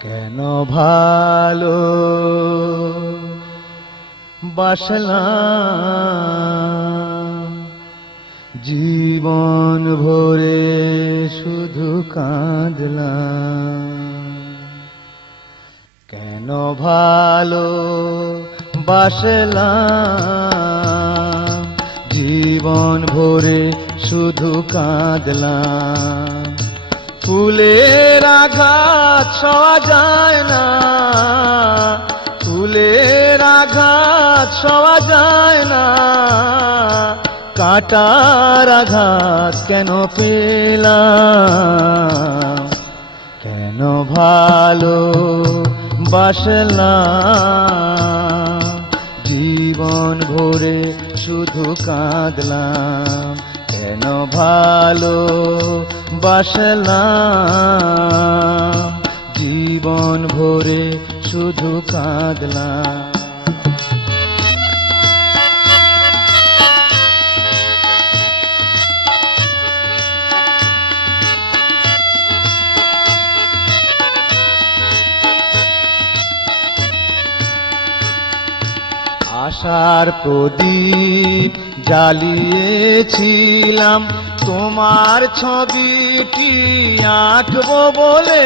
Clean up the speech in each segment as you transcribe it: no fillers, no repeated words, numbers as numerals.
কেন ভালো বাসলাম জীবন ভরে শুধু কাঁদলাম। কেন ভালো বাসলাম জীবন ভরে শুধু কাঁদলাম। ফুলের আঘাত সওয়া যায় না, ফুলের আঘাত সওয়া যায় না, কাঁটার আঘাত কেন পেলাম। কেন ভালো বাসলাম জীবন ভরে শুধু কাঁদলাম। কেন ভালো বাসলাম জীবন ভরে শুধু কাঁদলাম। আশার প্রদীপ জ্বালিয়েছিলাম তোমার ছবিটি আঁকবো বলে,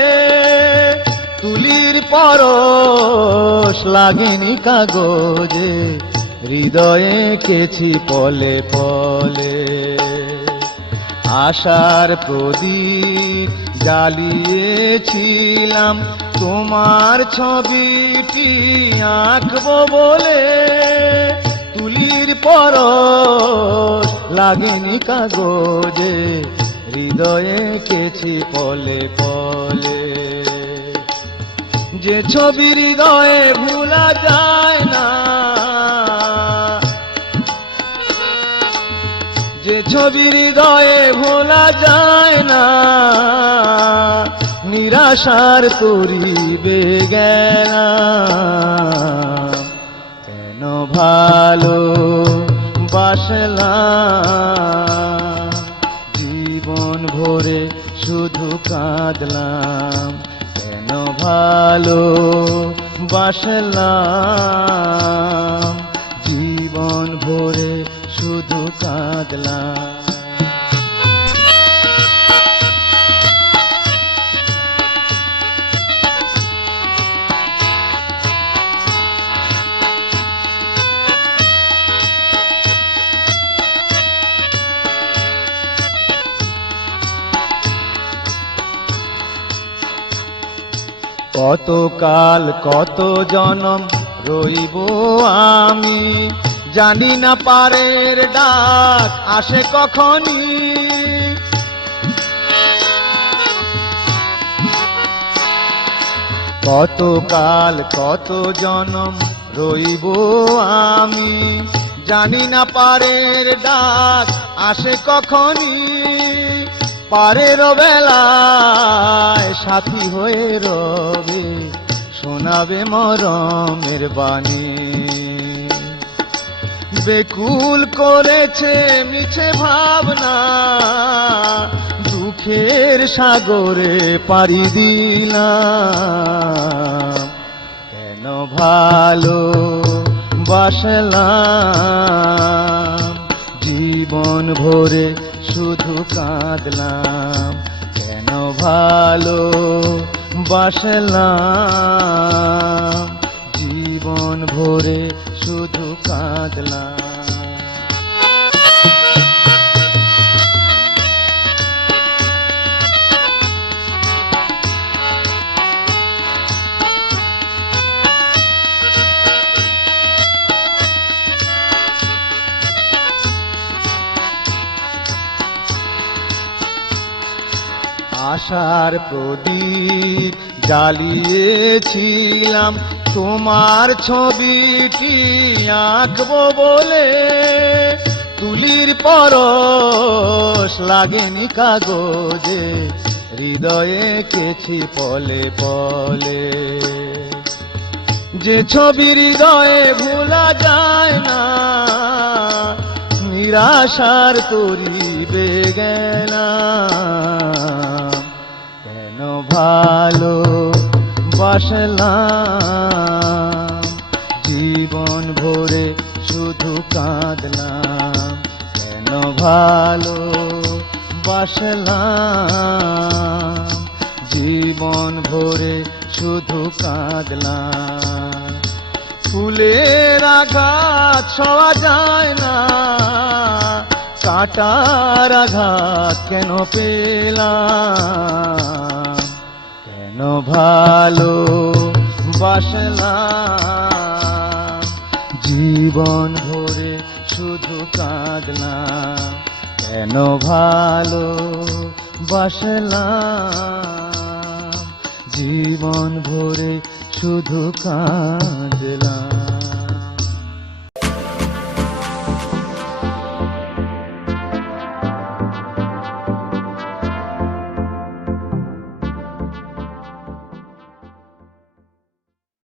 তুলির পরশ লাগেনি কাগজে, হৃদয়ে এঁকেছি পলে পলে। আশার প্রদীপ জ্বালিয়েছিলাম তোমার ছবিটি আঁকবো বলে, তুলির পরশ লাগেনি কাগজে, হৃদয়ে এঁকেছি পলে পলে। যে ছবি হৃদয়ে ভোলা যায় না, যে ছবি হৃদয়ে ভোলা যায় না, নিরাশার তরিবে গেলাম। কেন ভালো বাসলাম জীবন ভরে শুধু কাঁদলাম। কেন ভালো বাসলাম জীবন ভরে শুধু কাঁদলাম। কত কাল কত জনম রইব আমি, জানি না পারের ডাক আসে কখনই। কত কাল কত জনম রইব আমি, জানি না পারের ডাক আসে কখনই। পারের বেলায় সাথী হয়ে রবে, শোনাবে মরমের বাণী। বেকুল করেছে মিছে ভাবনা, দুঃখের সাগরে পাড়ি দিলাম। কেন ভালো বাসলাম জীবন ভরে শুধু কাঁদলাম। কেন ভালো বাসলাম জীবন ভরে শুধু কাঁদলাম। আশার প্রদীপ জ্বালিয়েছিলাম তোমার ছবিটি আঁকবো বলে, তুলির পরশ লাগেনি কাগজে, হৃদয়ে এঁকেছি পলে পলে। যে ছবি হৃদয়ে ভোলা যায় না, নিরাশার তরিবে গেলাম। কেন ভালো বাসলাম, জীবন ভরে শুধু কাঁদলাম, কেন ভালো বাসলাম, জীবন ভরে শুধু কাঁদলাম। ফুলের আঘাত সওয়া যায় না, কাঁটার আঘাত কেন পেলাম, কেন ভালো বাসলাম, জীবন ভরে শুধু কাঁদলাম, কেন ভালো বাসলাম, জীবন ভরে শুধু কাঁদলাম।